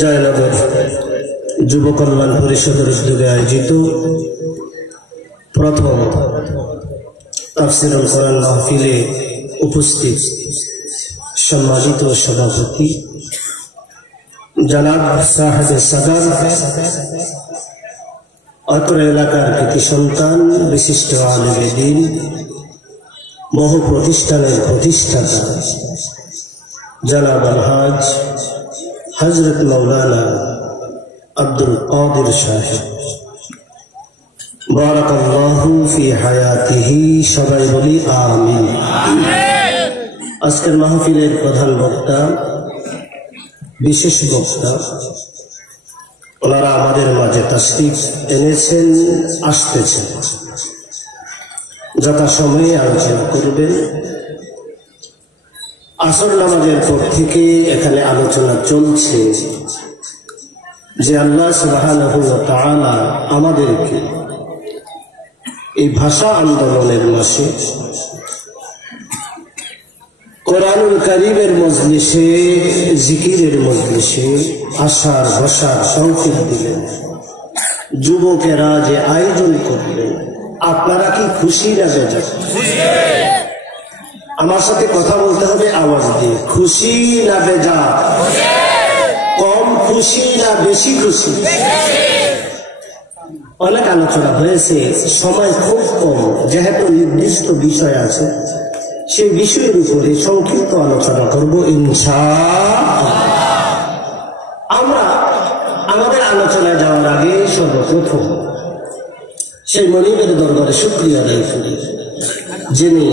জয়নগর যুব কল্যাণ পরিষদের উদ্যোগে আয়োজিত প্রথম তাফসীরুল কোরআন মাহফিলে উপস্থিত সম্মানিত সভাপতি জনাব সাহেব সাদার, অত্র এলাকার কৃতি সন্তান, বিশিষ্ট আলেমে দ্বীন, বহু প্রতিষ্ঠানের প্রতিষ্ঠাতা জনাব আলহাজ হযরত মাওলানা আব্দুল কাদের সাহেব, বারাকাল্লাহু ফি হায়াতিহি, সবাই বলি আমিন। আজকের মাহফিলের প্রধান বক্তা, বিশেষ বক্তা, ওনারা আমাদের মাঝে তাশরীফ এনেছেন, আসতেছেন, যথাসময়ে আলোচনা করবেন। আসর নামাজের পর থেকে এখানে আলোচনা চলছে যে আল্লাহ সুবহানাহু ওয়া তাআলা আমাদেরকে এই ভাষা আন্দোলনের মাসে কোরআনুল কারীমের মজলিসে, জিকিরের মজলিসে আসার বসার তৌফিক দিলেন। যুবকেরা যে আয়োজন করলেন, আপনারা কি খুশি না বেজার? আমার সাথে কথা বলতে হবে আওয়াজ দিয়ে, খুশি না বেজার? কম খুশি না বেশি খুশি? অনেক আলোচনা হয়েছে, সময় খুব কম, যেহেতু নির্দিষ্ট বিষয় আছে, সেই বিষয়ের উপরে সংক্ষিপ্ত আলোচনা করব ইনশাআল্লাহ। আমরা আমাদের আলোচনায় যাওয়ার আগে সর্বপ্রথম সেই মনিবের দরবারে শুকরিয়া আদায় করি, যিনি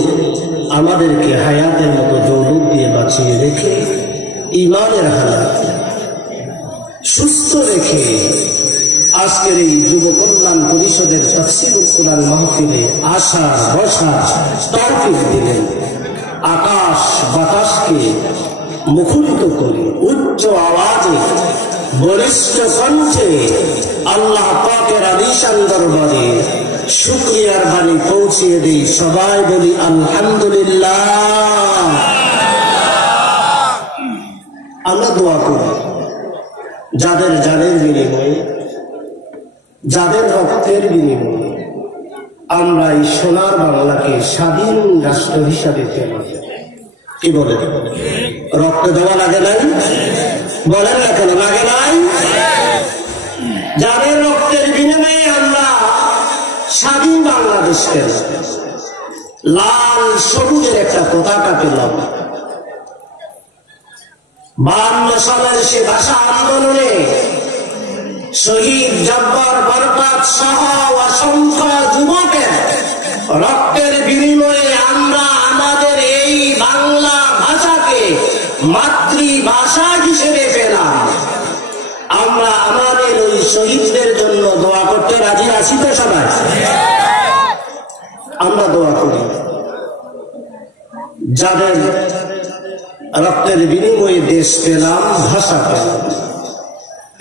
আমাদেরকে হায়াতের মতো দৌলত দিয়ে বাঁচিয়ে রেখে ঈমানের হালাত সুস্থ রেখে আজকের এই যুব কল্যাণ পরিষদের তাফসীরুল কোরআন মাহফিলে আসার বসার তৌফিক দিলেন। আকাশ বাতাসকে মুখরিত করে উচ্চ আওয়াজে বলিষ্ঠ কণ্ঠে আল্লাহ পাকের আলিশান দরবারে শুকরিয়ার বাণী পৌঁছিয়ে দিই। সবাই বলি আলহামদুলিল্লাহ। আমরা দোয়া করি যাদের জানের বিনিময়ে, যাদের রক্তের বিনিময়ে আমরা এই সোনার বাংলাকে স্বাধীন রাষ্ট্র হিসাবে পেলাম। কি বলে, রক্ত দেওয়া লাগে নাই? বলেন না কেন লাগে নাই? যাদের রক্তের বিনিময়ে আমরা স্বাধীন বাংলাদেশ পেলাম, লাল সবুজের একটা পতাকা পেলাম। 52 সালের সে ভাষা আন্দোলনে শহীদ জব্বার বরকত সহ অসংখ্য যুবকের রক্তের বিনিময়ে আমরা আমাদের এই বাংলা ভাষাকে মাতৃভাষা হিসেবে পেলাম। আমরা আমাদের ওই শহীদদের জন্য দোয়া করতে রাজি আছি তো সবাই? আমরা দোয়া করি যাদের রক্তের বিনিময়ে দেশ পেলাম, ভাষা পেলাম,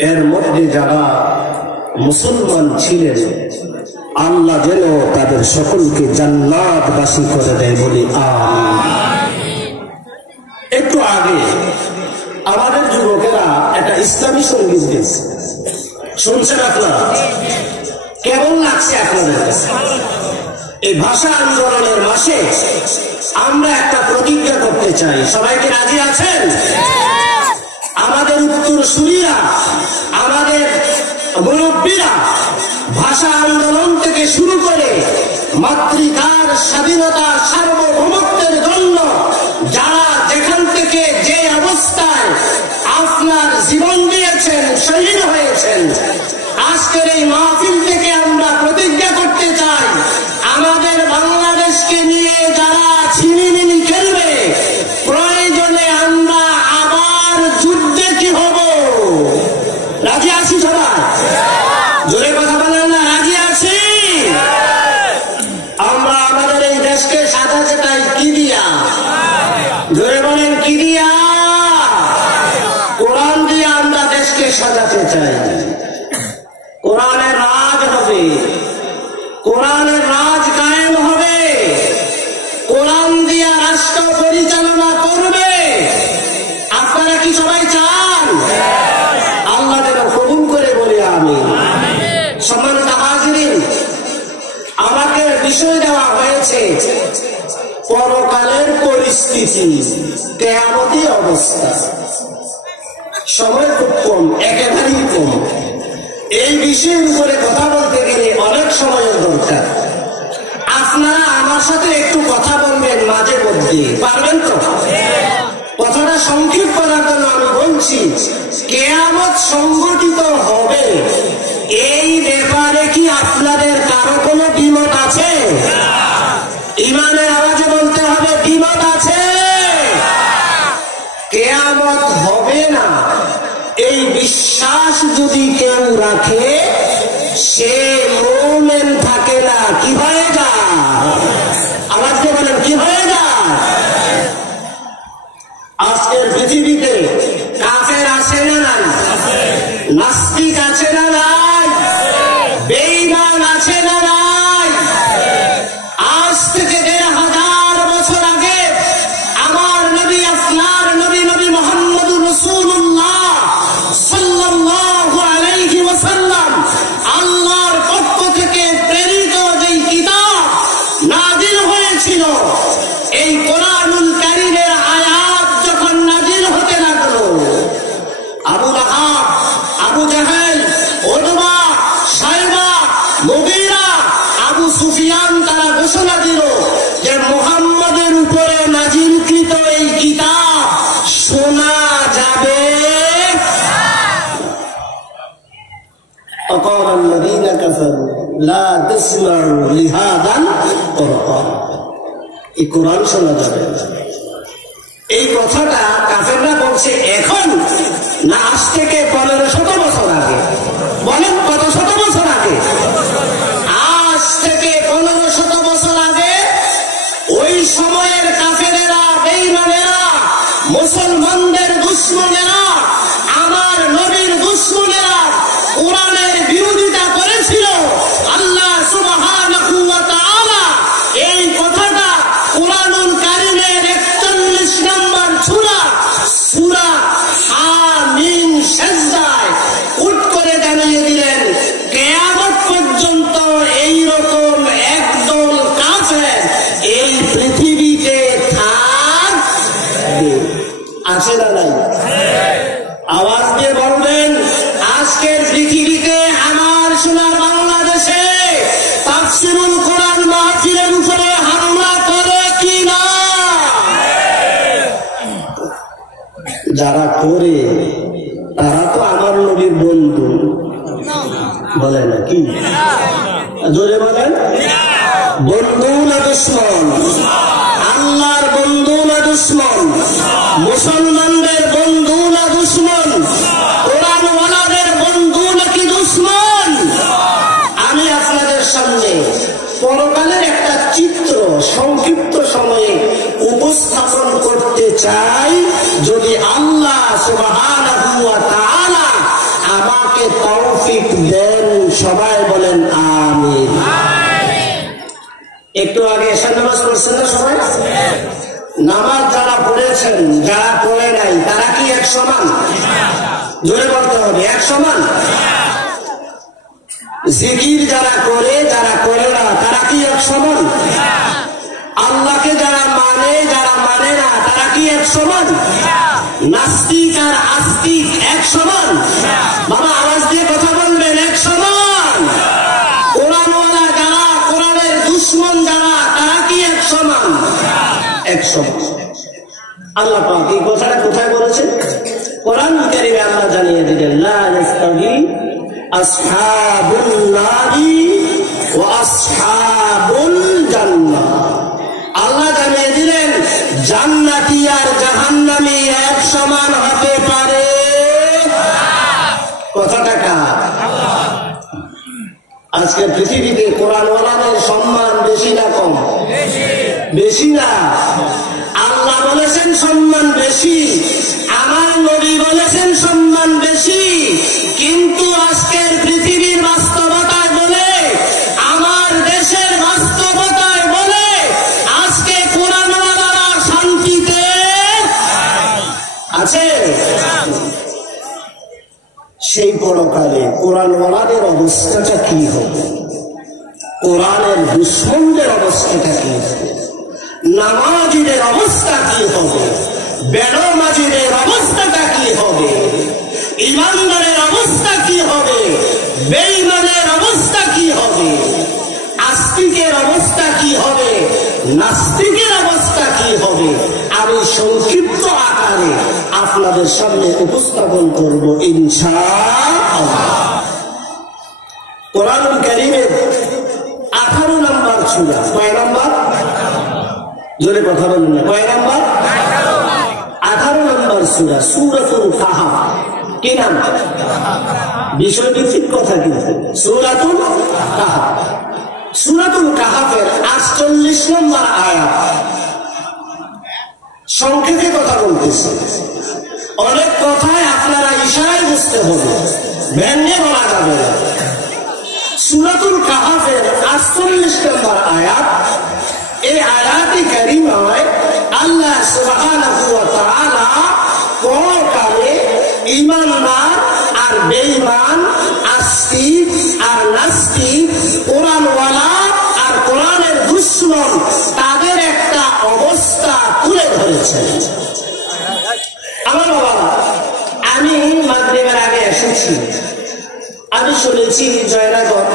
এর মধ্যে যারা মুসলমান ছিলেন, আল্লাহ যেন তাদের সকলকে জান্নাতবাসী করে দেয়, বলি আমিন। একটু আগে আমাদের যুবকেরা একটা ইসলামী সঙ্গীত গেছে, শুনছেন আপনারা? কেমন লাগছে আপনাদের? এই ভাষা আন্দোলনের মাসে আমরা একটা প্রতিজ্ঞা করতে চাই। সবাইকে রাজি আছেন? আমাদের উত্তরসূরিরা, আমাদের মুরব্বীরা ভাষা আন্দোলন থেকে শুরু করে মাতৃকার স্বাধীনতা সার্বভৌমত্বের জন্য যারা যেখান থেকে যে অবস্থায় আপনার জীবন দিয়েছেন, শহীদ হয়েছেন, আজকের এই মাহফিল থেকে আমরা প্রতিজ্ঞা করতে চাই, আমাদের বাংলাদেশকে নিয়ে যারা ছিনিমিনি খেলবে, প্রয়োজনে আমরা আবার যুদ্ধে কি হব? রাজি আছি সবাই? জোরে কথা বলেন না, রাজি আছি? আমরা আমাদের এই দেশকে সাজাতে চাই কি দিয়া? জোরে বলেন কি দিয়া? কোরআন দিয়ে আমরা দেশকে সাজাতে চাই। কোরআনের রাজ হবে, কোরআনের রাজ কায়েম হবে, কোরআন দিয়া রাষ্ট্র পরিচালনা করবে। আপনারা কি সবাই চান? অবস্থা, সময় খুব কম, একেবারেই কম। এই বিষয়ের উপরে কথা বলতে গেলে অনেক সময়ের দরকার। আপনারা আমার সাথে একটু কথা বলবেন মাঝে মধ্যে, পারবেন তো? কথাটা সংক্ষেপ করার জন্য আমি বলছি, কিয়ামত সংঘটিত হবে এই ব্যাপারে কি আপনাদের কারো কোনো দ্বিমত আছে? ইমানের আওয়াজে বলতে হবে, দ্বিমত আছে? কিয়ামত হবে না এই বিশ্বাস যদি কেউ রাখে, সে মুমিন থাকে না। কি হয়ে যায়? আওয়াজ দিয়ে বলেন, কি হয়ে যায়? আজকের পৃথিবীতে কাফের আছে না নাই? নাস্তিক আছে না নাই? বেঈমান আছে না নাই? আজ থেকে ১৫০০ বছর আগে আমার নবী, আপনার নবী, নবী মুহাম্মদুর রাসূলুল্লাহ সাল্লাল্লাহু আলাইহি ওয়াসাল্লাম আল্লাহর পক্ষ থেকে প্রেরিত যেই কিতাব নাযিল হয়েছিল, এই কোরআনুল কারীমের আয়াত যখন নাযিল হতে লাগলো, Abu Lahab, Abu Jahel, Utba, Shaiba, Mughira, Abu Sufyan তারা ঘোষণা দিল যে মুহাম্মদের উপরে নাযিলকৃত এই কিতাব শোনা যাবে। وقال الذين كفروا لا تسمعوا لهذا القرآن, এই কোরআন শোনা যাবে। এই কথাটা কাফেররা বলছে এখন না, আজ থেকে ১৫০০ বছর আগে। বলেন কত শত বছর আগে? আজ থেকে ১৫০০ বছর আগে ওই সময়ের কাফেরেরা, বেঈমানেরা, মুসলমানদের দুশমনেরা, আমার নবীর দুশমনেরা কোরআনের বিরোধিতা করেছিল। আল্লাহ সুবহানাহু ওয়া তাআলা এই কথাটা কোরআনুল কারীমের ৪১ নম্বর সূরা, সূরা হামিম সাজদায় উট করে জানিয়ে দিলেন, কিয়ামত পর্যন্ত এই রকম একদল কাফের এই পৃথিবীতে থাকবে। আছে না নাই? আওয়াজ দিয়ে বলবেন, আজকের পৃথিবীতে আমার সোনার বাংলাদেশে তাফসীরুল কোরআন মাহফিলের উপরে হামলা করে কি না? যারা করে তারা তো আমার নবীর বন্ধু, বলে না কি? জোরে বলেন, বন্ধু না দুশমন? আল্লাহর বন্ধু না দুশমন? মুসলমানদের বন্ধু না দুশমন? কোরআনওয়ালাদের বন্ধু নাকি দুশমন? আমি আপনাদের সামনে পরকালের একটা চিত্র সংক্ষিপ্ত সময়ে উপস্থাপন করতে চাই, যদি আল্লাহ সুবহানাহু ওয়া তাআলা আমাকে তৌফিক দেন। সবাই বলেন আমিন। একটু আগে এশার নামাজ পড়ছেন না সবাই? নামাজ যারা পড়েছেন, যারা পড়ে নাই, তারা কি এক সমান? জোরে বলতে হবে, এক সমান? জিকির যারা করে, যারা করে না, তারা কি এক সমান? আল্লাহকে যারা মানে, যারা মানে না, তারা কি এক সমান? নাস্তিক আর আস্তিক এক সমান? বাবা আওয়াজ দিয়ে কথা বলবেন, এক সমান? কোরআনওয়ালা যারা, কোরআনের দুশমন যারা, তারা কি এক সমান? এক সমান। আল্লাহ পাক এই কথাটা কোথায় বলেছেন? কোরআন কারীমে আল্লাহ জানিয়ে দিলেন, লা ইস্তাবি আসহাবুন নারি ওয়া আসহাবুল জান্নাহ। আল্লাহ জানিয়ে দিলেন জান্নাতি আর জাহান্নামী এক সমান হতে পারে। কথাটা কার? আজকের পৃথিবীতে কোরআনওয়ালাদের সম্মান বেশি না কম? বেশি না? আল্লাহ বলেছেন সম্মান বেশি, আমার নবী বলেছেন সম্মান বেশি, কিন্তু আজকের পৃথিবীর বাস্তবতায় বলে, আমার দেশের বাস্তবতায় বলে, আজকে কোরআনওয়ালারা শান্তিতে আছে। সেই পরকালে কোরআনওয়ালাদের অবস্থাটা কি হবে? কোরআনের দুশমনদের অবস্থাটা কি হবে? নামাজীদের অবস্থা কি হবে? বেড়ো মাজিদের অবস্থাটা কি হবে, ইমানদারের অবস্থা কি হবে, বেঈমানের অবস্থা কি হবে, আস্তিকের অবস্থা কি হবে, নাস্তিকের অবস্থা কি হবে, আমি সংক্ষিপ্ত আকারে আপনাদের সামনে উপস্থাপন করব ইনশাআল্লাহ। কোরআনুল কারীমের 18 নম্বর সূরা, কয় নম্বর? জোরে কথা বলুন না, কয় নম্বর? 18 নম্বর সূরা, সূরাতুল কাহাফ। কি নাম? বিষয়ভিত্তিক কথা কিন্তু সূরাতুল কাহাফ। সূরাতুল কাহাফের 48 নম্বর আয়াত। সংক্ষেপে কথা বলতেছি, অনেক কথায় আপনারা ইশারায় বুঝতে হবে, ভেঙে বলা যাবে না। সূরাতুল কাহাফের 48 নম্বর আয়াত। এই আয়াতে কারিমায় আল্লাহ সুবহানাহু ওয়া তাআলা পরকালে ঈমানদার আর বেঈমান, আস্তিক আর নাস্তিক, কোরআনওয়ালা আর কোরআনের দুশমন, তাদের একটা অবস্থা তুলে ধরেছেন। আমার বাবা, আমি মাগরিবের আগে এসেছি, আমি শুনেছি জয়নগর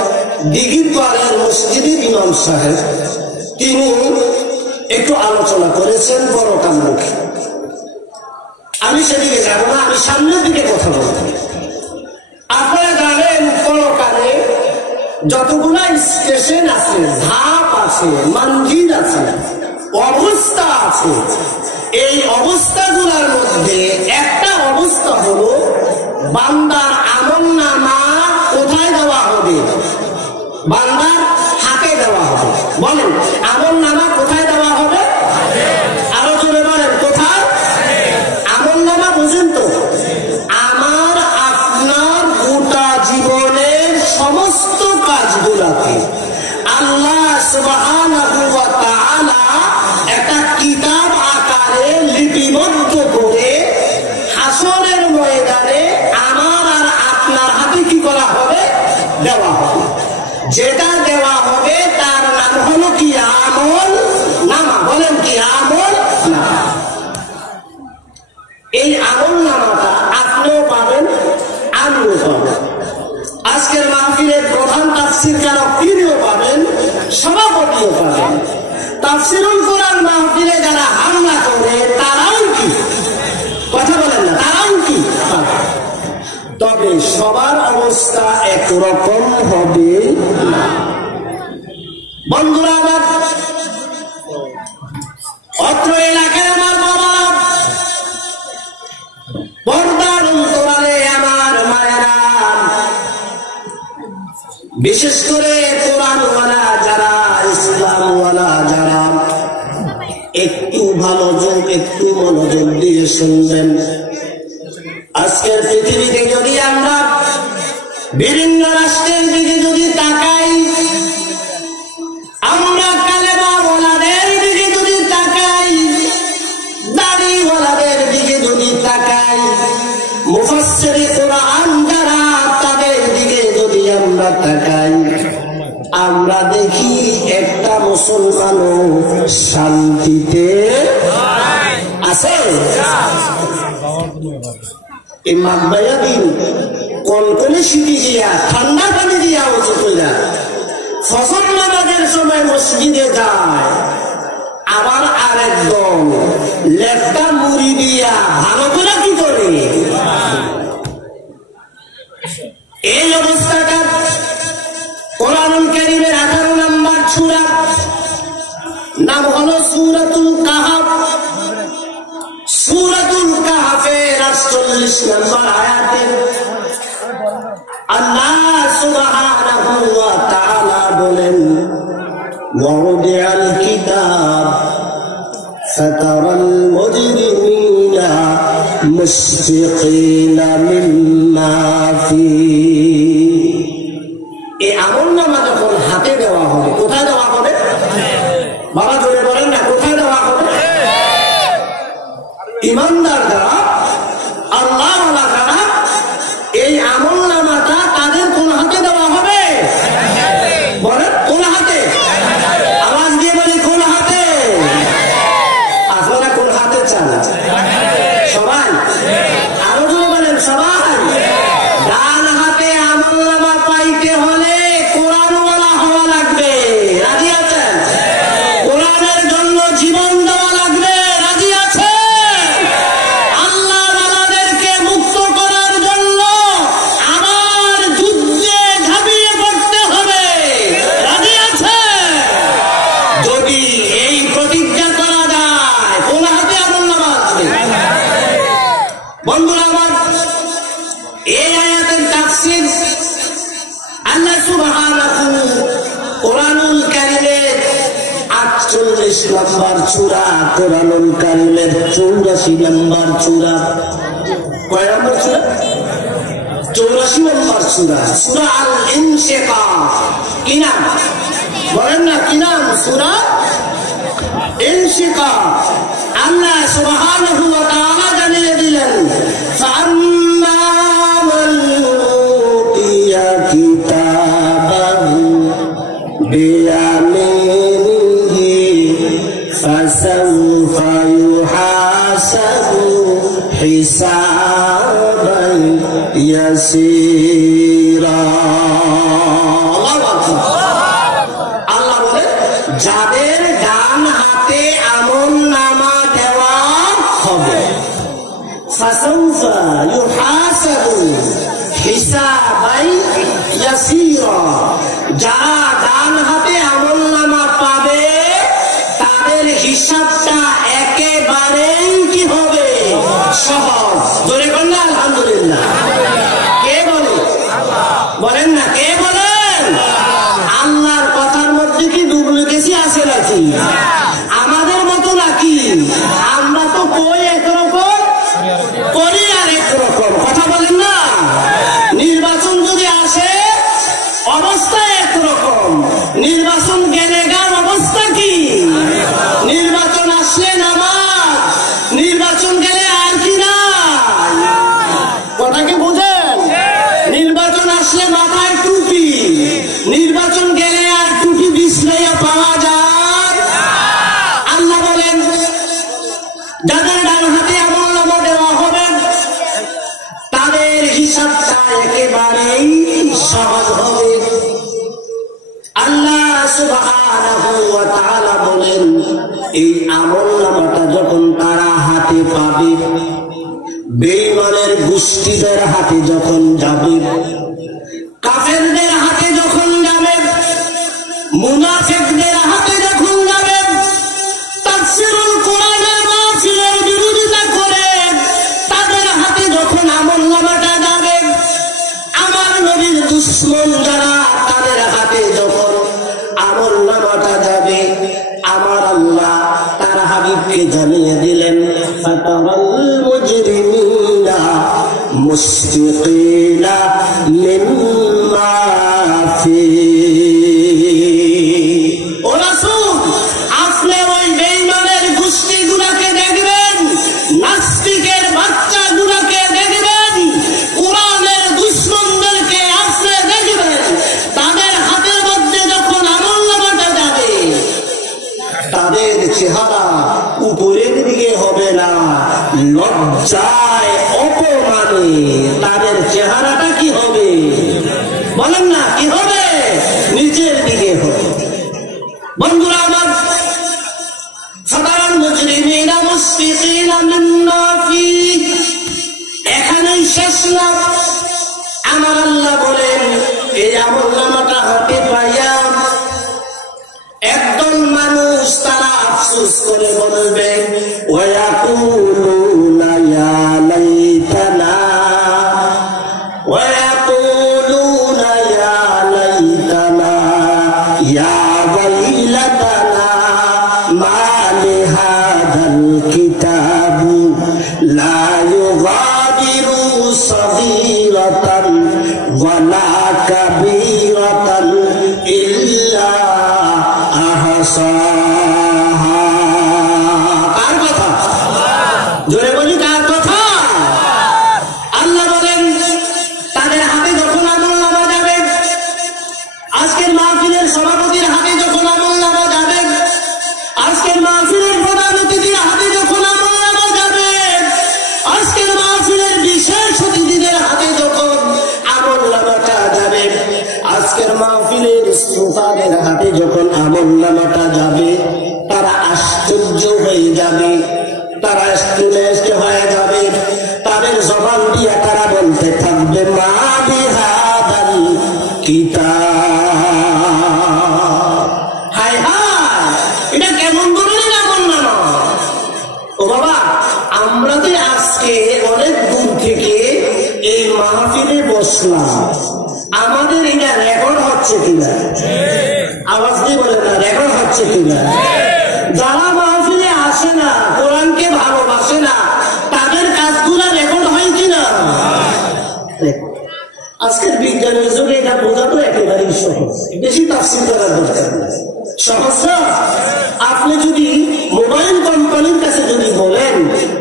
দিঘির পাড়ের মসজিদে ইমাম সাহেব তিনি একটু আলোচনা করেছেন পরকালমুখী। আমি সেদিকে যাব না, আমি সামনের দিকে কথা বলবো। আপনারা জানেন পরকালে যতগুলা স্টেশন আছে, ধাপ আছে, মঞ্জিল আছে, অবস্থা আছে, এই অবস্থাগুলোর মধ্যে একটা অবস্থা হলো বান্দার আমলনামা কোথায় দেওয়া হবে? বান্দার হাতে দেওয়া হবে। বলেন, আমলনামা কোথায় দেওয়া হবে? আরো জোরে বলেন, কোথায়? আমলনামা বুঝেন তো? আমার আপনার গোটা জীবনের সমস্ত কাজগুলোকে আল্লাহ সুবহানাহু ওয়া তাআলা একটা কিতাব আকারে লিপিবদ্ধ করে হাসরের ময়দানে আমার আর আপনার হাতে কি করা হবে? দেওয়া হবে। যেটা দেওয়া হবে তার নাম হলো কি? আমল নামা। বলেন, কি আমল নামা? এই আমল নামাটা আপনিও পাবেন, আমিও পাবেন। আজকের মাহফিলের প্রধান তাফসীরকারক তিনিও পাবেন, সভাপতিও পাবেন। তাফসীরুল কোরআন মাহফিলে যারা হামলা করে তারাও কি? কথা বলেন না, তারাও কি? তবে সবার অবস্থা একরকম হবে না। বন্ধুরা আমার, অত্র এলাকায় আমার বাবা, পর্দার অন্তরালে আমার মায়েরা, বিশেষ করে কোরআনওয়ালা যারা, ইসলামওয়ালা যারা, একটু ভালোযোগ, একটু মনোযোগ দিয়ে শুনবেন। আজকের পৃথিবীতে যদি আমরা বিভিন্ন রাষ্ট্রের দিকে যদি তাকাই, আমরা কালেমাওয়ালাদের দিকে যদি তাকাই, দাড়িওয়ালাদের দিকে যদি তাকাই, মুফাসসিরে কোরআন যারা, তাদের দিকে যদি আমরা তাকাই, আমরা দেখি একটা মুসলমানও শান্তিতে আছে। এই মাগবাইয়া দিন কনকনে শীতে দিয়া, ঠান্ডা পানি দিয়া উচিত হইয়া ফজর নামাজের সময় মসজিদে যায়, আবার আরেকদম লেফটা মুড়ি দিয়া ভালো করে কি করে? এই অবস্থাটা কোরআনুল কারীমের 18 নম্বর সূরা, নাম হলো সূরাতুল কাহাফ। সূরাতুল কাহাফের 48 নম্বর আয়াতে আল্লাহ সুবহানাহু ওয়া তাআলা বলেন, ওয়াউদিআল কিতাব ফাতারাল মুজরিমিনা মুশফিকিনা মিম্মা ফীহি। এই আমলনামা যখন হাতে দেওয়া হবে, কোথায় দেওয়া হবে? বাবা জোরে বলেন না, কোথায় দেওয়া হবে? ইমানদার যারা, আল্লাহওয়ালা যারা, এই আমলনামাটা তাদের কোন হাতে দেওয়া হবে? বলেন, কোন হাতে? আওয়াজ দিয়ে বলি, কোন হাতে? আপনারা কোন হাতে চান? 48 নম্বর সূরা কোরআনুল কারীমের 84 নম্বর সূরা। কয় নম্বর সূরা? 84 নম্বর সূরা, সূরা আল ইনশিকাক। কি নাম বলেন না, কি নাম? সূরা ইনশিকাক। আল্লাহ সুবহানাহু ওয়া তাআলা জানিয়ে দিলেন, ফাআম্মা মান উতিয়া কিতাবাহু বিয়ামিনিহি ফাসাউফা ইউহাসাবু হিসাবান ইয়াসীরা। আল্লাহ বলে, যাদের ডান হাতে আমলনামা দেওয়া হবে, ফাসাউফা ইউহাসাবু হিসাবান ইয়াসীরা, যারা ডান হাতে আমলনামা পাবে তাদের হিসাবটা একেবারেই কি হবে? সহজ। ধরে বলেন না আলহামদুলিল্লাহ। কে বলে? বলেন না, কে বলেন? আল্লাহর কথার মধ্যে কি ডুপ্লিকেসি আছে নাকি? আমাদের মতো নাকি? আমরা তো কই একরকম, করি আর একরকম। কথা বলেন না? নির্বাচন যদি আসে অবস্থা একরকম, নির্বাচন গেলে গান অবস্থা কি? নির্বাচন আসলে নামাজ, নির্বাচন গেলে আর কি না? কথা কি বুঝেন? নির্বাচন আসলে মাথায় টুপি, নির্বাচন গেলে আর টুপি বিছড়াইয়া পাওয়া যায়? আল্লাহ বলেন, যাদের ডান হাতে আমলনামা দেওয়া হবে তাদের হিসাবটা একেবারেই সহজ হবে। আল্লাহ সুবহানাহু ওয়া তাআলা বলেন, এই আমলনামাটা যখন তারা হাতে পাবে, বেঈমানের গোষ্ঠীদের হাতে যখন যাবে, কাফেরদের হাতে যখন যাবে, মুনাফিকদের হাতে যখন যাবে, তাফসীরুল কোরআনের মাহফিলের বিরোধিতা করে তাদের হাতে যখন আমলনামাটা যাবে, আমার নবীর দুশমন যারা তাদের হাতে যখন আমলনামাটা যাবে, আমার আল্লাহ তার হাবিবকে জানিয়ে দিলেন, ফাতারাল মুজরিমিনা মুশফিকিনা মিম্মা ফি। ও রাসূল, আপনি ওই বেঈমানের গোষ্ঠীগুলোকে দেখবেন, নাস্তিকের বাচ্চাগুলোকে দেখবেন, কোরআনের দুশমনদেরকে আপনি দেখবেন, তাদের হাতের মধ্যে যখন আমলনামাটা যাবে তাদের চেহারা উপরের দিকে হবে না, লজ্জায় অপমানে তাদের চেহারাটা কি হবে? বলেন না, কি হবে? নিচের দিকে হবে। বন্ধুরা আমার, ফাতারাল মুজরিমিনা মুশফিকিনা মিম্মা ফি, এখানেই শেষ না। আমার আল্লাহ বলেন, এই আমলনামাটা হাতে পাইয়া একদল মানুষ তারা আফসোস করে বলবে, ওয়ায়াকুলুনা ইয়া লাইতানা, ওয়ায়াকুলুনা ইয়া লাইতানা, ইয়া ওয়াইলাতানা, মা লিহাদাল কিতাবু লা ইউগাদিরু সাগীরাতান ওয়ালা কাবীরাতান ইল্লা আহসাহা। কার কথা? জোরে বলি, কার কথা? আল্লাহ বলেন, তাদের হাতে যখন আমলনামা যাবে, আজকের মাহফিলের সভাপতির হাতে যখন আমলনামা যাবে, আজকের মাহফিলের প্রধান অতিথির হাতে যখন আমলনামা যাবে, আজকের মাহফিলের বিশেষ অতিথিদের হাতে যখন আমলনামাটা যাবে, আজকের মাহফিলের শ্রোতাদের হাতে যখন আমলনামাটা যাবে, তারা আশ্চর্য হয়ে যাবে, তারা স্তম্ভিত হয়ে যাবে। তাদের জবান দিয়ে তারা বলতে থাকবে, মা বিহাদাল কিতাব, হায় হায়, এটা কেমন ধরনের আমলনামা? ও বাবা, আমরা যে আজকে অনেক দূর থেকে এই মাহফিলে বসলাম, আমাদের এটা রেকর্ড হচ্ছে কিনা? আওয়াজ দিয়ে বলে না, রেকর্ড হচ্ছে কিনা? যারা মাহফিলে আসে না, কোরআনকে ভালোবাসে না, তাদের কাজগুলো রেকর্ড হয় কিনা? আজকের বিজ্ঞানের যুগে এটা বোঝা তো একেবারেই সহজ, বেশি তাফসীর করার দরকার নেই। সহজ না? আপনি যদি মোবাইল কোম্পানির কাছে যদি বলেন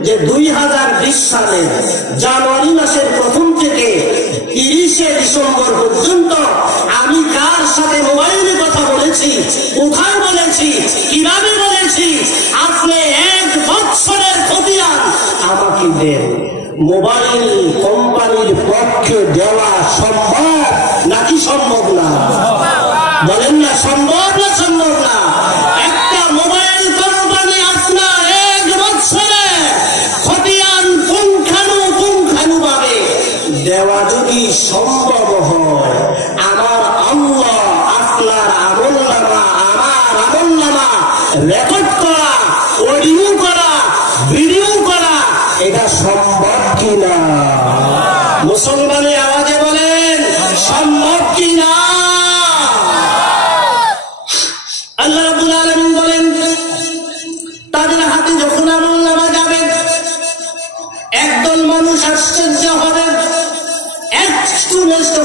যে 2020 সালের জানুয়ারি মাসের প্রথম থেকে 30শে ডিসেম্বর পর্যন্ত আমি কার সাথে মোবাইলে কথা বলেছি, কোথায় বলেছি, কিভাবে বলেছি, আপনি 1 বছরের খতিয়ান আমাকে দেন। মোবাইল কোম্পানির পক্ষে দেওয়া সম্ভব নাকি সম্ভব না? বলেন না, সম্ভব না সম্ভব না? একটা মোবাইল কোম্পানি আপনার 1 বছরে খতিয়ান পুঙ্খানু ভাবে দেওয়া যদি সম্ভব হয়, আমার আল্লাহ আপনার আমলনামা, আমার আমলনামা রেকর্ড করা, অডিও করা, ভিডিও করা, এটা সম্ভব কিনা? মুসলমানের আওয়াজে বলেন, সম্ভব কিনা? আল্লাহ রাব্বুল আলামিন বলেন, তাদের হাতে যখন আমলনামা যাবে, একদল মানুষ আশ্চর্য হবে, একটু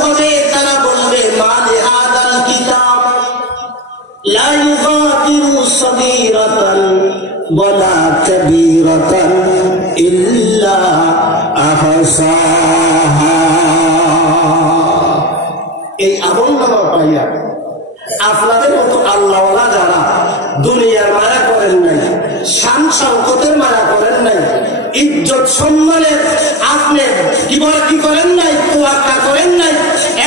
হবে, তারা বলবে, মা লিহাদাল কিতাব লা ইউগাদিরু সগীরাতান ওয়ালা কাবীরাতান ইল্লা আহসাহা। এই আমলনামা পাইয়া আপনাদের মতো আল্লাহওয়ালা যারা দুনিয়ার মায়া করেন নাই, শান শওকতের মায়া করেন নাই, ইজ্জত সম্মানের আপনি কি করেন নাই, তোয়াক্কা করেন নাই,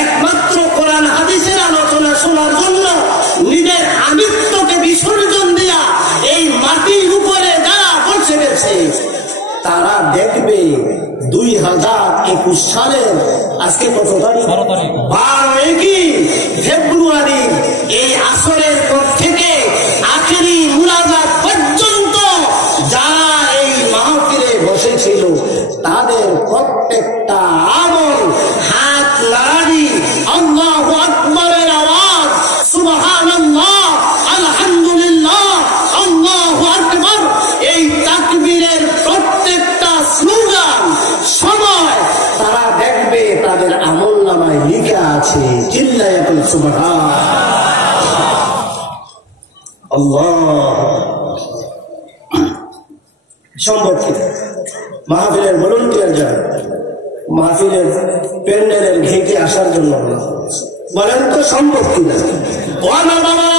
একমাত্র কোরআন হাদিসের আলোচনা শোনার জন্য নিজের আমিত্বকে বিসর্জন দিয়া এই মাটির উপরে যারা বসে গেছে, তারা দেখবে 2021 সালের আজকে কত তারিখ? 12 ফেব্রুয়ারি এই আসরের পর থেকে আখেরি মুনাজাত পর্যন্ত যারা এই মাহফিলে বসেছিল, তাদের প্রত্যেকটা আমল হাত নাড়ি আল্লাহু আকবারের আওয়াজ, সুবহানাল্লাহ, আলহামদুলিল্লাহ, আল্লাহু আকবার, এই তাকবীরের প্রত্যেকটা স্লোগান সময় তারা দেখবে তাদের আমলনামায় লেখা আছে। চিল্লায়ে বল সুবহানাল্লাহ। সম্ভব কি? মাহফিলের ভলান্টিয়ার যারা মাহফিলের প্যান্ডেলের ঘেঁটে আসার জন্য বলেন তো সম্ভব কিনা? ও আমার বাবা,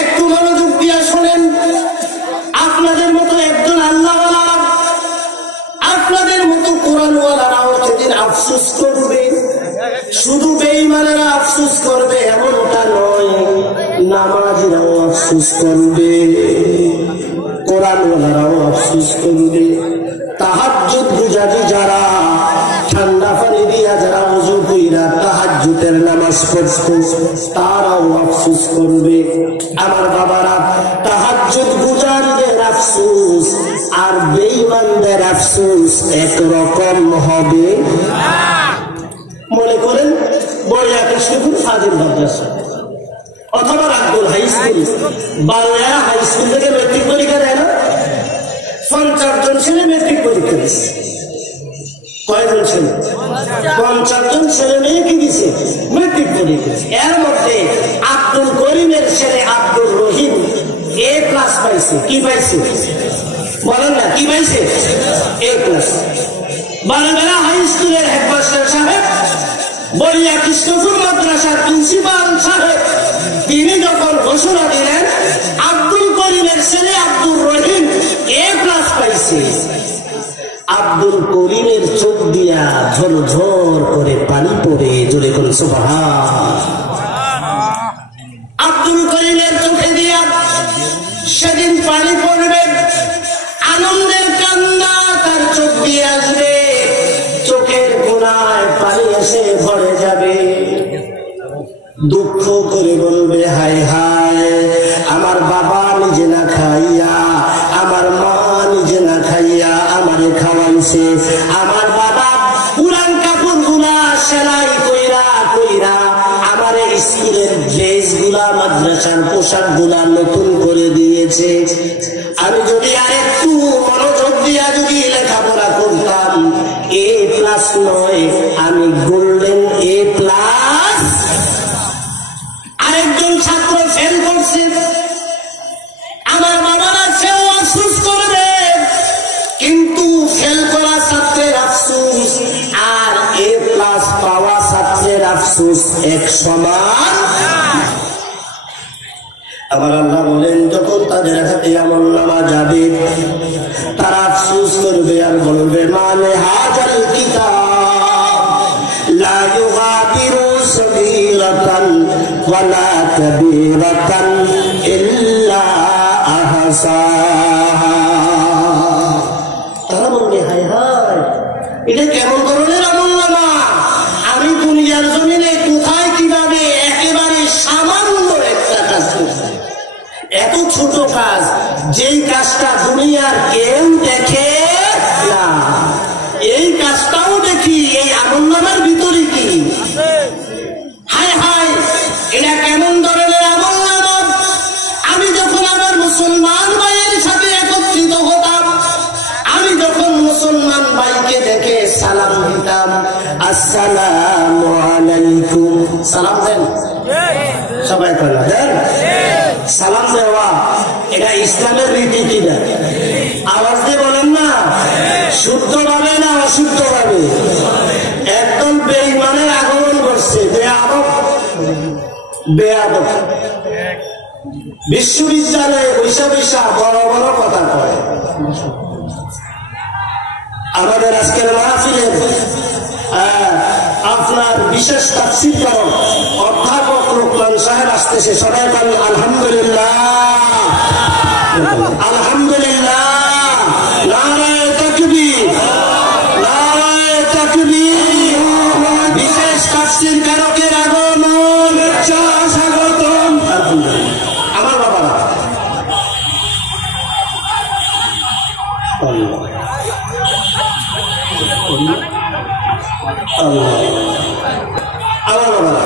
একটু মনোযোগ দিয়ে শোনেন। আপনাদের মতো একজন আল্লাহওয়ালা, আপনাদের মতো কোরআনওয়ালারাও সেদিন আফসোস করবে। শুধু বেঈমানেরা আফসোস করবে এমনটা নয়, নামাজিরাও আফসোস করবে, কোরআনওয়ালারাও আফসোস করবে। তাহাজ্জুদ গুজারি যারা, ঠান্ডা পানি দিয়া যারা ওযু কইরা তাহাজ্জুদের নামাজ পড়তো, তারাও আফসোস করবে। আমার বাবারা, তাহাজ্জুদ গুজারদের আফসোস আর বেঈমানদের আফসোস একরকম হবে। মনে করেন বড়িয়া কৃষ্ণপুর ফাজিল মাদ্রাসা অথবা রাগদুল high school, Bangla high school matric মেট্রিক পরীক্ষা দেয় না? 50 জন ছেলে মেট্রিক পরীক্ষা দিচ্ছে। কয়জন ছেলে? 50 জন ছেলে মেয়ে কি দিচ্ছে? মেট্রিক পরীক্ষা। এর মধ্যে আব্দুল করিমের ছেলে আব্দুল রহিম A+ পাইছে। কি পাইছে বলেন না? কি পাইছে? A+। বাংলা হাই স্কুলের হেডমাস্টার সাহেব, বড়িয়া কৃষ্ণপুর মাদ্রাসার প্রিন্সিপাল সাহেব, তিনি যখন ঘোষণা দিলেন আব্দুল করিমের ছেলে আব্দুল রহিম A+ পাইছে, আব্দুল করিমের চোখ দিয়া ঝরঝর করে পানি পড়ে, জোরে কোন সুবহান। আব্দুল করিমের চোখে দিয়া সেদিন পানি পড়বে, আনন্দের কান্না তার চোখ দিয়ে আসবে, চোখের কোণায় পানি এসে ভরে যাবে, দুঃখ করে বলবে, হায় হায়, আমার বাবা নিজে না খাইয়া, আমার মা নিজে না খাইয়া আমারে খাওয়াইছে, আমার বাবা পুরান কাপড় গুলা সেলাই কইরা কইরা আমারে স্কুলের ড্রেস গুলা গুলা মাদ্রাসার পোশাক গুলা নতুন করে দিয়েছে। আমি যদি আরেকটু মনোযোগ দিয়া যদি লেখাপড়া করতাম, A+ নয়, আমি গোল্ডেন A+। আরেকজন ছাত্র ফেল করছে, আমার বাবারা সেও আফসোস করবে, কিন্তু ফেল করা ছাত্রের আফসোস আর A+ পাওয়া ছাত্রের আফসোস এক সমান। আমার আল্লাহ বলেন, যখন তাদের হাতে আমলনামা যাবে, তারা আফসোস করবে আর বলবে, মানে হাজাল কিতাব লা ইউগাদিরু সগীরাতান ওয়ালা কাবীরাতান ইল্লা আহসাহা। তারা বলবে, হায় হায়, এটা কেমন ধরনের আমলনামা? আমি দুনিয়ার জমিনে কোথায় কিভাবে একেবারে সামান্য একটা কাজ করছি, এত ছোট কাজ, যেই কাজটা দুনিয়ার কেউ দেখে না, এই কাজটাও দেখি, এই আমলনামার ভিতরে কি? হায় হায়, এটা কেমন ধরনের আমলনামা? আমি যখন আমার মুসলমান ভাইয়ের সাথে একত্রিত হতাম, আমি যখন মুসলমান ভাইকে দেখে সালাম দিতাম, আসসালামু আলাইকুম, সালাম দেন সবাই, দেন সালাম দেওয়া, এটা ইসলামের রীতি কিনা? আওয়াজ দিয়ে বলেন না, শুদ্ধ ভাবে না অশুদ্ধ ভাবে? একদম বেঈমানের আগমন করছে, বেয়াদব। বিশ্ববিদ্যালয়ে বৈশা বৈশা বড় বড় কথা কয়। আমাদের আজকের মাহফিলের আপনার বিশেষ তাফসীর কারক অধ্যাপক লোকমান সাহেব আসতেছে, সবাই বলেন আলহামদুলিল্লাহ, আলহামদুলিল্লাহ, নারায়ে তাকবীর, নারায়ে তাকবীর। বিশেষ তাফসীর কারকের আগমন, স্বাগতম। আমার বাবারা, আমার বাবারা,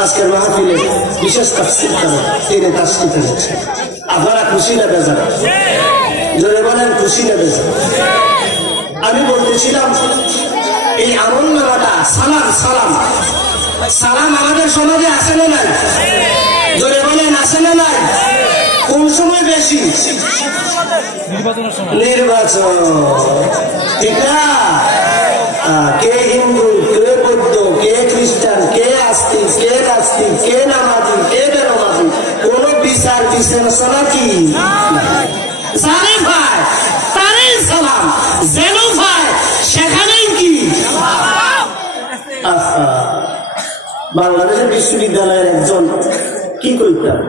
আজকের মাহফিলে বিশেষ তাফসীর কারক তিনি তাশরীফ এনেছেন। আপনারা খুশি না বেজার? জোরে বলেন, খুশি না বেজার? আমি বলতেছিলাম, এই আমলনামাটা সালাম, সালাম, সালাম আমাদের সমাজে আসে না নাই? জোরে বলেন, আসে না নাই? কোন সময় বেশি? নির্বাচন, ঠিক না? কে হিন্দু, কে বৌদ্ধ, কে খ্রিস্টান, কে আস্তিক, কে নাস্তিক, কে নামাজি, কে বেনামাজি, কোন বিচার বিবেচনা কি? যারে ভাই তারে সালাম, যেন ভাই সেখানেই কি? বাংলাদেশের বিশ্ববিদ্যালয়ের একজন কি কইতাম,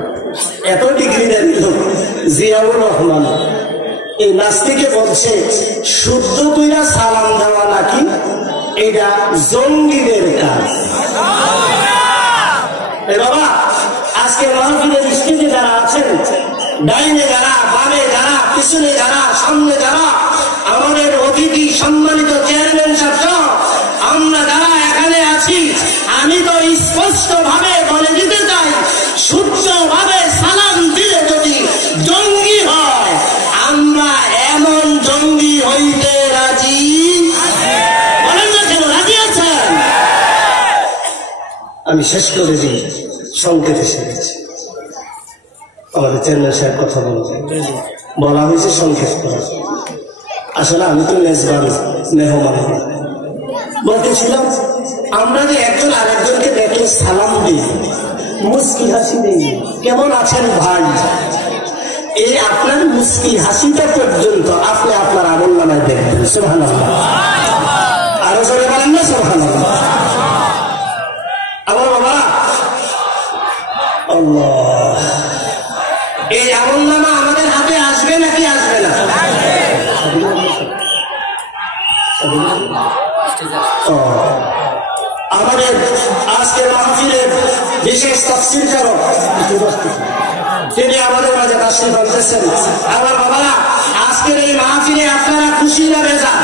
এত ডিগ্রিধারী লোক, জিয়াউর রহমান, এই নাস্তিকে বলছে শুদ্ধ কইরা সালাম দেওয়া নাকি এটা জঙ্গিদের কাজ। বাবা, আজকে মাহফিলের স্টেজে যারা আছেন, ডাইনে যারা, বামে যারা, পিছনে যারা, সামনে যারা, আমাদের অতিথি সম্মানিত চেয়ারম্যান সাহেব, আমরা যারা এখানে আছি, আমি তো স্পষ্ট ভাবে বলে দিতে চাই, সূর্য ভাবে সালাম দিলে যদি জঙ্গি হয়, আমরা এমন জঙ্গি হইতে রাজি। বলেন না কেন, রাজি আছেন? আমি শেষ করেছি, সংকেত এসে গেছে। আমাদের চেয়ারম্যান সাহেব কথা বলছেন, বলা হয়েছে সংকেত করা। আসলে আমি তো মেজবান, মেহমান বলতেছিলাম, আমরা যে একজন আরেকজনকে দেখলে সালাম দিই, মুস্কি হাসি দিই, কেমন আছেন ভাই, এই আপনার মুস্কি হাসিটা পর্যন্ত আপনি আপনার আমলনামায় দেখবেন। সুবহানাল্লাহ, আরো জোরে বলেন না সুবহানাল্লাহ। আমার বাবা, আল্লাহ, এই আমলনামা আমাদের হাতে আসবে নাকি আসবে না? আমাদের আজকের মাহফিলের বিশেষ তাফসীর কারক তিনি আমাদের মাঝে তাশরীফ আনতেছেন। আমার বাবারা, আজকের এই মাহফিলে আপনারা খুশি না বেজার?